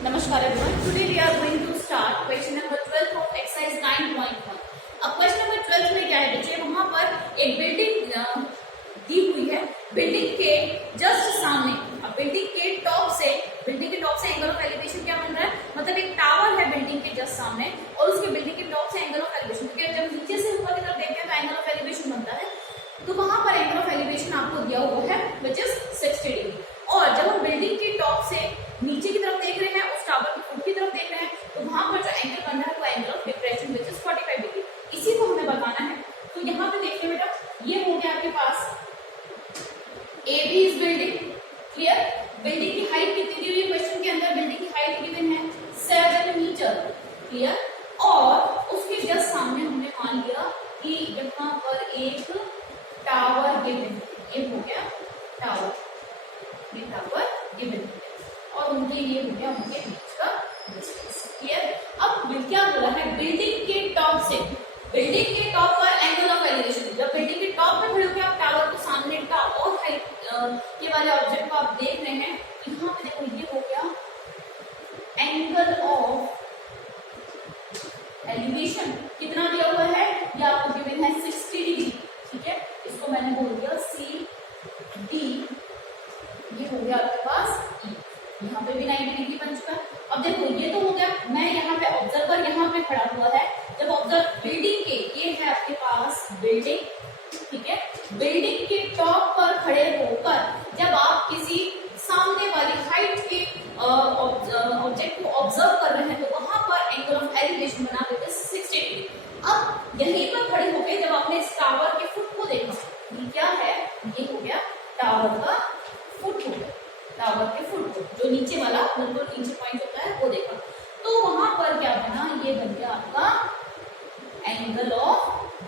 Namaskar everyone. Today we are going to start question number 12 of exercise 9.1. अब question number 12 में क्या है बच्चे, वहां पर एक बिल्डिंग दी हुई है। बिल्डिंग के जस्ट सामने, अब बिल्डिंग के टॉप से एंगल ऑफ एलिवेशन क्या बन रहा है, मतलब एक टावर है बिल्डिंग के जस्ट सामने और उसके बिल्डिंग के टॉप से एंगल ऑफ एलिवेशन, क्योंकि जब नीचे से ऊपर की तरफ देखते हैं तो एंगल ऑफ एलिवेशन बनता है, तो वहां पर एंगल ऑफ एलिवेशन आपको दिया हुआ है विच इज 60 डिग्री। और जब हम बिल्डिंग के टॉप से नीचे की तरफ देख रहे हैं, उस टावर की फुट की तरफ देख रहे हैं, तो वहां पर जो एंगल बन रहा है वो angle of depression which is 45 degree. इसी को हमें बताना है। तो यहाँ पे देखिए बेटा, ये हो गया आपके पास A B is building, clear. Building की हाइट कितनी दी हुई है क्वेश्चन के अंदर, बिल्डिंग की हाइट गिवन है 7 मीटर, क्लियर। और उसके जस्ट सामने हमने मान लिया कि यहाँ पर एक टावर गिवन, ये हो गया टावर, ये टावर गिवन है और उनके ये हो गया उनके बीच का डिस्टेंस, क्लियर। अब क्या बोला है, बिल्डिंग के टॉप से, बिल्डिंग के टॉप पर एंगल ऑफ एलिवेशन, जब बिल्डिंग के टॉप पे खड़े होकर आप टावर को सामने का और हाइट के वाले ऑब्जेक्ट को आप देख रहे हैं, यहाँ पे देखो ये हो गया एंगल ऑफ एलिवेशन, कितना दिया हुआ है, ये आपको गिवन है 60 डिग्री, ठीक है। इसको मैंने बोल दिया सी डी, ये हो गया आपके पास ई, यहाँ पे भी 90 डिग्री बन चुका है। अब देखो ये तो हो गया, मैं यहाँ पे ऑब्जर्वर यहाँ पे खड़ा हुआ है, जब ऑब्जर्व बिल्डिंग के, ये है आपके पास बिल्डिंग, ठीक है। बिल्डिंग के टॉप पर खड़े होकर जब आप किसी सामने वाली हाइट के ऑब्जेक्ट को ऑब्जर्व कर रहे हैं, तो वहां पर एंगल ऑफ एलिवेशन बना देते हैं 60 डिग्री। अब यहीं पर खड़े होकर जब आपने इस टावर के फुट को देखा, ये क्या है, ये हो गया टावर का फुट, हो गया टावर के फुट, जो नीचे वाला बिल्कुल नीचे पॉइंट होता है वो देखा, तो वहां पर क्या बना, ये बन गया आपका angle of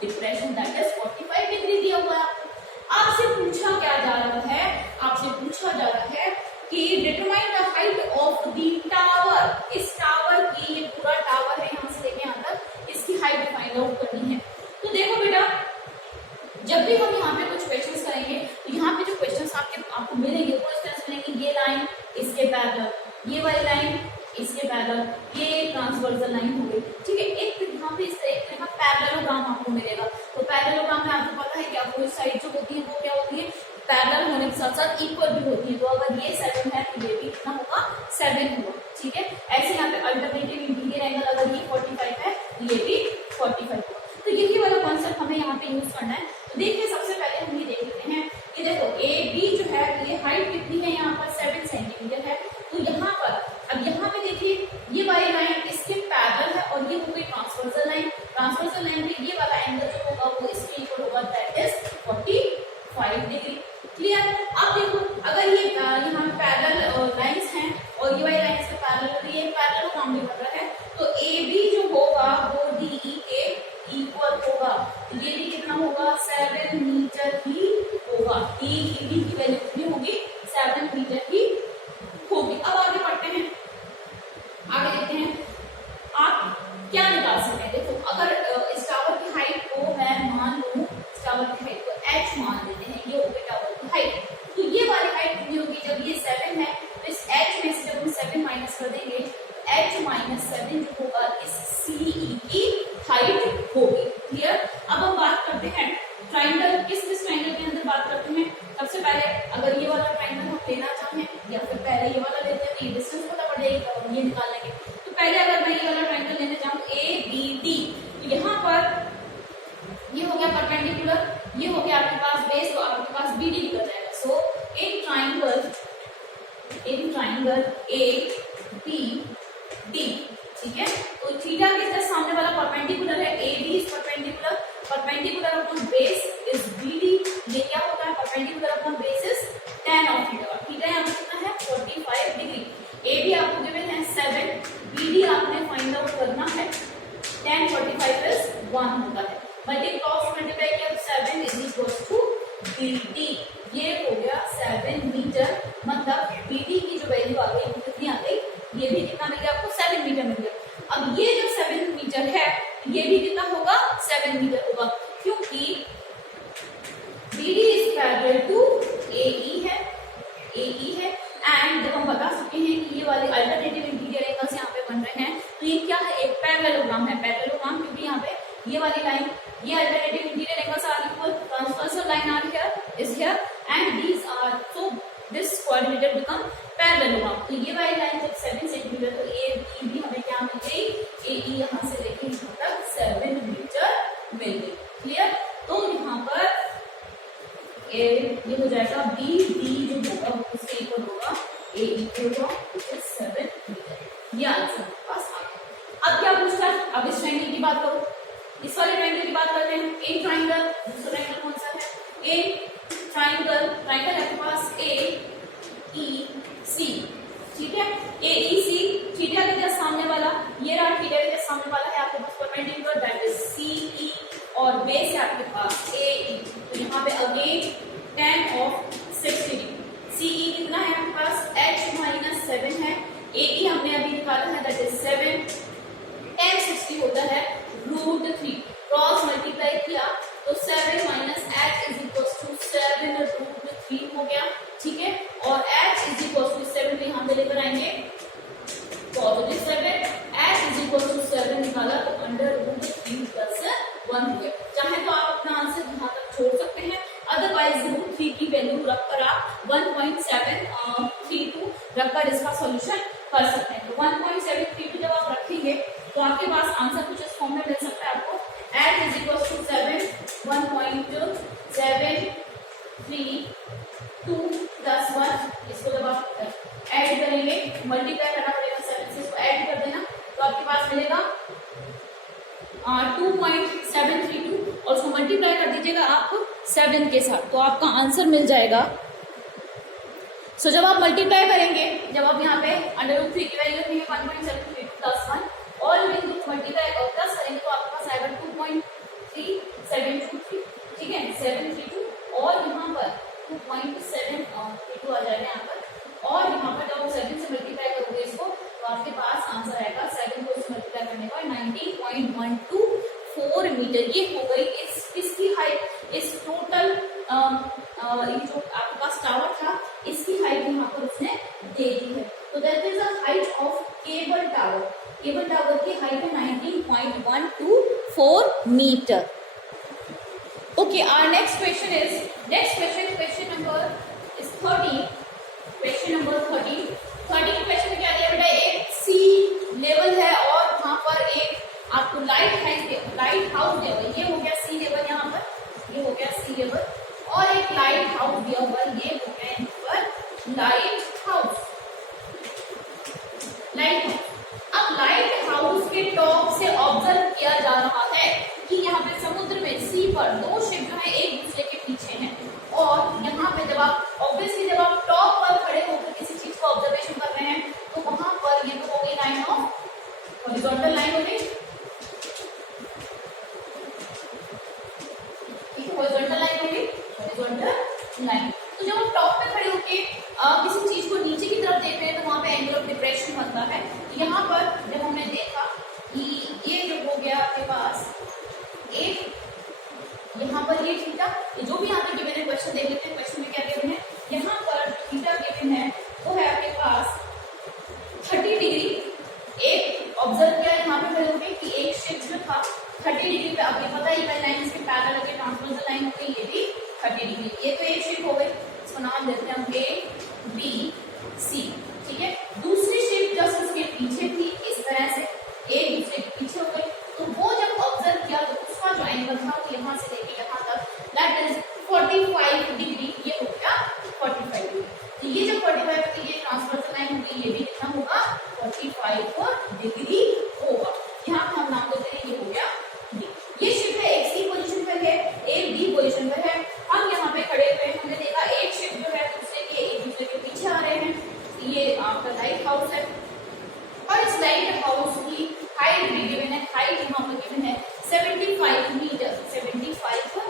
depression that is 45 degree दिया हुआ है। आपसे पूछा क्या जा रहा है, आपसे पूछा जा रहा है कि determine the height of the tower, इस टावर की, ये पूरा टावर है यहाँ से लेके यहाँ तक, इसकी हाइट फाइंड आउट करनी है। तो देखो बेटा, जब भी हम यहाँ पे कुछ क्वेश्चंस करेंगे, तो यहाँ पे जो क्वेश्चंस आपको मिलेंगे वो इस तरह से मिलेंगे, ये लाइन इसके पैरेलल, ये वाली लाइन इसके पैरेलल, ये ट्रांसवर्सल लाइन हो गई, ठीक है। एक यहाँ पे इस तरह का पैरेललोग्राम आपको मिलेगा। तो पैरेललोग्राम में आपको पता है कि आपको इस साइड जो होती है वो क्या होती है, पैरेलल होने के साथ साथ इक्वल भी होती है। तो अगर ये 7 है तो ये भी कितना होगा, 7 होगा, ठीक है। ऐसे यहाँ पे अल्टरनेटिव इंटीरियर एंगल, अगर ये 45 है ये भी 45 होगा। तो यही वाला कॉन्सेप्ट हमें यहाँ पे यूज करना है। तो देखिए, सबसे पहले हम ये देख लेते हैं कि देखो ए बी जो है, ये हाइट कितनी है, यहाँ पर 7 सेंटीमीटर है। तो यहाँ पर, अब यहाँ पे देखिए ये वाली लाइन इसके पैरेलल है और ये हो गई ट्रांसवर्सल लाइन। ट्रांसवर्सल लाइन पे ये वाला एंगल जो होगा वो इसके इक्वल होगा, दैट इज 45 डिग्री, क्लियर। अब देखो, अगर ये यहाँ पैरेलल लाइंस हैं और ये वाली लाइंस के पैरेलल, ये पैरेललोग्राम भी बन रहा है, तो ए बी जो होगा वो डी ई के इक्वल होगा। ये भी कितना होगा, 7 मीटर ही होगा। डी बी की वैल्यू कितनी होगी, 7 मीटर ही होगी। अब आगे बढ़ते हैं, आगे देखते हैं आप क्या निकाल सकते हैं। देखो, अगर इस टावर की हाइट को मैं मान लूं, इस टावर की हाइट को h मान लेते हैं, ये हो गई टावर की हाइट। तो ये वाली हाइट कितनी होगी, जब ये 7 है तो इस h में से जब हम 7 माइनस कर देंगे, तो h माइनस 7 जो होगा इस CE की हाइट होगी, क्लियर। अब हम बात करते हैं ट्राइंगल, किस ट्राइंगल के अंदर बात करते हैं। सबसे पहले अगर ये वाला ट्राइंगल हम लेना चाहें, या फिर पहले ये वाला लेते हैं, तो ये डिस्टेंस पता पड़ जाएगी, तब हम ये निकाल लेंगे। तो पहले अगर मैं ये वाला ट्राइंगल लेना चाहूँ ABD, तो यहाँ पर ये हो गया परपेंडिकुलर, ये हो गया आपके पास बेस, तो आपके पास BD निकल जाएगा। सो इन ट्राइंगल ABD, ठीक है। तो थीटा के जस्ट सामने वाला परपेंडिकुलर है, AB is perpendicular, perpendicular upon base is BD। ये क्या होता है, perpendicular upon base is tan of theta. Theta यहाँ पे कितना है, 45 डिग्री। AB आपको गिवन है 7, BD आपने फाइंड आउट करना है, tan 45 इज 1 होता है। मल्टीप्लाई किया तो 7 इज इक्वल टू BD, ये हो गया 7 मीटर, मतलब BD की जो वैल्यू आ गई वो कितनी आ गई, ये भी कितना मिल गया आपको, 7 मीटर मिल गया। अब ये जो 7 मीटर है, ये भी कितना होगा, 7 मीटर होगा, क्योंकि BD is parallel to AE है, एंड जब हम बता सकते हैं कि ये वाली अल्टरनेटिव इंटीरियर पैरेललोग्राम है, पैरेललोग्राम क्योंकि यहाँ पे ये वाली लाइन, ये alternative interior angles are equal, transversal line are here is here and these are, so this coordinated become parallelogram. तो ये वाली लाइन जब 7 सेंटीमीटर, तो ए बी भी हमें क्या मिल गई, ए ई यहाँ से लेके यहाँ तक 7 मीटर मिल गई। क्लियर? तो यहाँ पर ये हो जाएगा बी डी जो होगा वो उससे इक्वल होगा ए ई को होगा 7 मीटर। ये आंसर हमारे पास आ गया। अब क्या पूछता है, अब इस ट्रायंगल की बात करो, इस वाले ट्रायंगल की बात करते हैं। ए ट्रायंगल, दूसरा ट्रायंगल कौन सा है, ए ट्रायंगल, ट्रायंगल आपके पास ए ई सी, ठीक है, ए ई सी, थीटा के जस्ट सामने वाला, ये रहा थीटा के जस्ट सामने वाला है आपके पास परपेंडिकुलर, दैट इज सी ई, और बेस है आपके पास ए ई। तो यहाँ पे अगेन tan ऑफ 60 डिग्री, सी ई कितना है आपके पास, h माइनस 7 है, ए ई हमने अभी निकाला है दैट इज 7, tan 60 होता है √3, क्रॉस मल्टीप्लाई किया तो 7 minus h is equal to 7√3 हो गया, ठीक है, और h इज इक्वल टू 7 पे यहाँ पे लेकर आएंगे positive 7, h is equal to 7 निकाला तो √3 प्लस 1 हो गया। चाहे तो आप अपना आंसर यहाँ तक छोड़ सकते हैं, अदरवाइज √3 की वैल्यू रखकर आप 1.732 रखकर इसका सॉल्यूशन कर सकते हैं। तो 1.732 जब आप रखेंगे तो आपके पास आंसर कुछ इस फॉर्म में मिल सकता है आपको, h is equal to 7, 1.732 plus 1, इसको जब आप ऐड करेंगे, मल्टीप्लाई करना पड़ेगा 7 से, इसको ऐड कर देना तो आपके पास मिलेगा 2.732 और उसको मल्टीप्लाई कर दीजिएगा आप 7 के साथ, तो आपका आंसर मिल जाएगा। सो जब आप मल्टीप्लाई करेंगे, जब आप यहाँ पे √3 की वैल्यू रखेंगे 1.732 प्लस 1 और मल्टीप्लाई और प्लस करेंगे तो आपके पास आएगा 2.3723, ठीक है, 732 और यहाँ पर 2.732 आ जाएगा यहाँ पर, और यहाँ पर जब आप 7 से मल्टीप्लाई करोगे इसको तो आपके पास आंसर आएगा 7 को इससे मल्टीप्लाई करने पर 19.124 मीटर। ये हो गई इसकी हाइट, इस टोटल ये जो आपके पास टावर था इसकी हाइट यहाँ पर उसने दे दी है। तो that is the height of cable tower, cable tower की हाइट है 19.124 metre. Okay, our next question is, question number is 13, question number 13 question में क्या दिया बेटा, एक सी लेवल है और वहां पर एक आपको लाइट हाउस लेवल, ये हो गया सी लेवल, यहाँ पर ये हो गया सी लेवल, और एक लाइट हाउस दिया हुआ, ये हो गया यहाँ पर लाइट हाउस। अब लाइट हाउस के टॉप से ऑब्जर्व किया जा रहा है कि यहाँ पे समुद्र में सी पर दो शिप जो है एक दूसरे के पीछे हैं, और यहाँ पे जब आप ऑब्वियसली जब आप टॉप पर खड़े होकर किसी चीज को ऑब्जर्वेशन कर रहे हैं तो वहां पर ये तो हो गई लाइन ऑफ हॉरिजॉन्टल लाइन हो गई, हॉरिजॉन्टल लाइन हो गई, हॉरिजॉन्टल लाइन। तो जब आप टॉप पे खड़े होके किसी चीज को नीचे की तरफ देख रहे हैं तो वहां पे एंगल ऑफ डिप्रेशन बनता है। यहाँ पर जब हमने देखा कि ये जो हो गया आपके पास एक, यहाँ पर ये थीटा, जो भी यहाँ पे गिवन है क्वेश्चन देख लेते हैं, क्वेश्चन में क्या गिवन है, यहाँ पर थीटा गिवन है वो है आपके पास 30 डिग्री। एक ऑब्जर्व किया यहाँ पे खड़े होके कि एक शिप जो था 30 डिग्री पे, आपको पता है लाइन इसके पैरेलल होकर ट्रांसवर्सल लाइन हो गई, ये भी 30 डिग्री, ये तो एक शिप हो गई, इसको नाम देते हैं हम ए बी सी, ठीक है। दूसरी शिप जस्ट उसके पीछे थी, इस तरह से एक दूसरे के पीछे हो गई, तो वो जब ऑब्जर्व किया तो उसका जो एंगल था वो यहाँ से लेके यहाँ तक, दैट इज 45 डिग्री, ये हो गया 45 डिग्री। तो ये जब 45 डिग्री ये ट्रांसवर्सल लाइन होगी, ये भी कितना होगा 45 डिग्री होगा। यहाँ पे हम नाम देते हैं ये हो गया डी। ये शिप है एक सी पोजीशन पर है, एक डी पोजीशन पर है, हम यहाँ पे खड़े हुए हमने देखा एक शिप जो है दूसरे के एक दूसरे के पीछे आ रहे हैं, ये आपका लाइट हाउस है, और इस लाइट हाउस की हाइट भी गिवन है, हाइट यहाँ पर गिवन है 75 मीटर, 75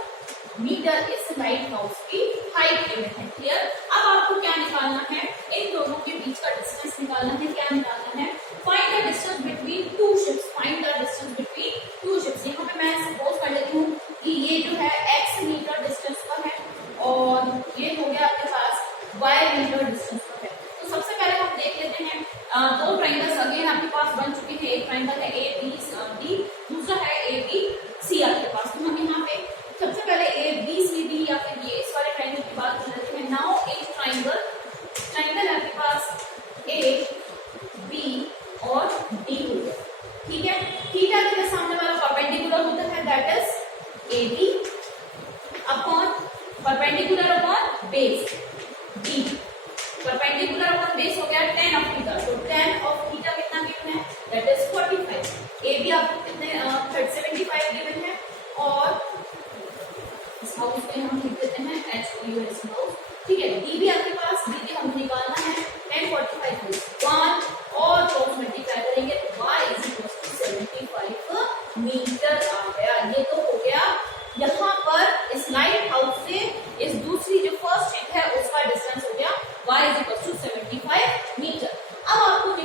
मीटर इस लाइट हाउस की हाइट गिवन है। क्लियर? अब आपको क्या निकालना है, इन दोनों के बीच का डिस्टेंस निकालना है। क्या निकालना है? Find the distance between two ships, find the distance between two ships. यहाँ पे मैं सपोज कर लेती हूँ कि ये जो है x मीटर डिस्टेंस पर है और ये हो गया आपके पास y मीटर डिस्टेंस पर है। तो सबसे पहले हम देख लेते हैं, दो ट्राइंगल्स अगेन आपके पास बन चुके हैं, एक ट्राइंगल है ए बी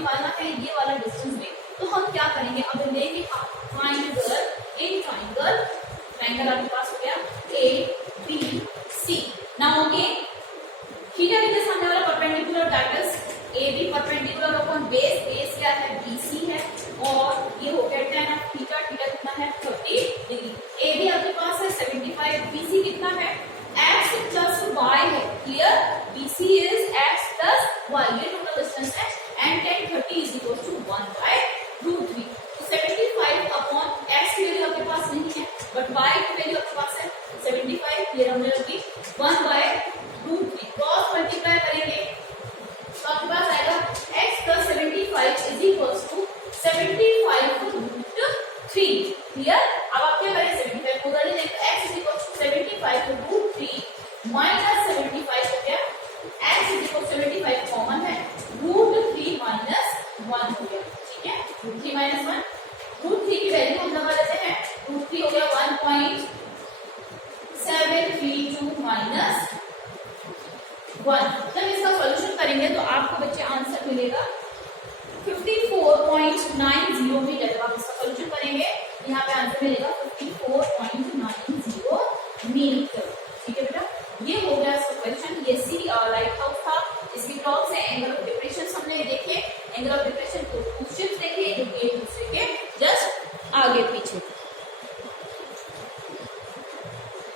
निकालना है ये वाला डिस्टेंस भी, तो हम क्या करेंगे, अब लेंगे ट्राइंगल, इन ट्राइंगल आपके पास हो गया ABC। नाउ अगेन थीटा के सामने वाला perpendicular, that is AB perpendicular upon base, base क्या है BC है, और ये हो गया tan ऑफ थीटा, थीटा कितना है 30 डिग्री। AB आपके पास है 75, BC कितना है x plus y है, clear, BC is x plus y, ये टोटल डिस्टेंस है, and tan 30 is equal to 1/√3। तो 75 अपॉन x की वैल्यू आपके पास नहीं है, बट y की वैल्यू आपके पास है 75, क्लियर होने लगी, 1/√3 क्रॉस मल्टीप्लाई करेंगे तो आपके पास आएगा x plus 75 is equal to 75√3, clear. अब आप क्या करें, 75 को उधर ले लेंगे, x is equal to 75√3 minus 75 हो गया, x is equal to 75 common है, √3 माइनस 1 हो गया, ठीक है, √3 माइनस 1, √3 की वैल्यू हम लगा लेते हैं, √3 हो गया 1.732 माइनस 1। जब इसका सॉल्यूशन करेंगे तो आपको बच्चे आंसर मिलेगा 54.90 मीटर। जब आप इसका सॉल्यूशन करेंगे यहाँ पे आंसर मिलेगा 54.90 मीटर, ठीक है बेटा। ये हो गया इसका क्वेश्चन, ये सी लाइट हाउस था, इसकी टॉप से एंगल ऑफ डिप्रेशन हमने देखे, एंगल ऑफ डिप्रेशन को 2 शिफ्ट देखे, जो एक दूसरे के जस्ट आगे पीछे।